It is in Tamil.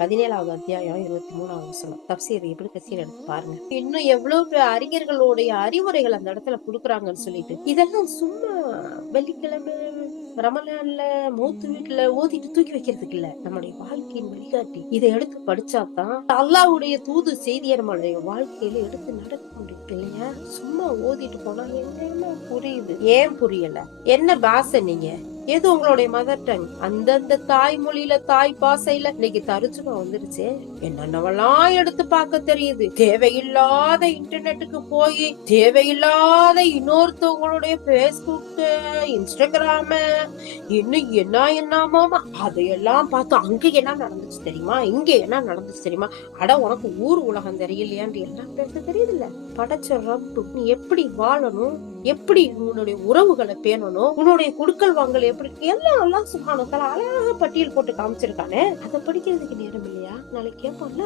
17வது அத்தியாயம் 23வது வசனம். தப்சீர் எப்படி கசீர் எடுத்து பாருங்க. இன்னும் எவ்வளவு அறிஞர்களுடைய அறிவுரைகள் அந்த இடத்துல குடுக்குறாங்கன்னு சொல்லிட்டு இதெல்லாம் சும்மா வெள்ளிக்கிழமை ரமலான்ல மௌத்து வீட்டுல ஓதிட்டு தூக்கி வைக்கிறதுக்கு இல்ல, நம்முடைய வாழ்க்கையின் வழிகாட்டி. இதை எடுத்து படிச்சாதான் அல்லாஹ்வுடைய தூது செய்தியை நம்மளுடைய வாழ்க்கையில எடுத்து நடக்க முடியும் இல்லையா? சும்மா ஓதிட்டு போனா என்ன புரியுது? ஏன் புரியல? என்ன பாசை நீங்க? எது உங்களுடைய மதர் டங்? அந்தந்த தாய்மொழியில தாய் பாசையில இன்னைக்கு தரிச்சுனம் வந்துருச்சு. என்னென்னவெல்லாம் எடுத்து பார்க்க தெரியுது. தேவையில்லாத இன்டர்நெட்டுக்கு போய் தேவையில்லாத இன்னொருத்தவங்களுடைய பேஸ்புக், இன்ஸ்டாகிராம, இன்னும் என்னமோ அதையெல்லாம் பார்த்து அங்க என்ன நடந்துச்சு தெரியுமா, இங்க என்ன நடந்துச்சு தெரியுமா, அட உனக்கு ஊர் உலகம் தெரியலையான்னு எல்லாம் பேச தெரியுது இல்ல. படைச்ச ரப்பு நீ எப்படி வாழணும், எப்படி உன்னுடைய உறவுகளை பேணணும், உன்னுடைய குடுக்கல் வாங்கல் எப்படி எல்லாம் எல்லாம் சுகானத்தால அழகா பட்டியல் போட்டு காமிச்சிருக்கானே. அதை படிக்கிறதுக்கு நேரம் இல்லையா? நாளைக்கு கேட்பான்ல.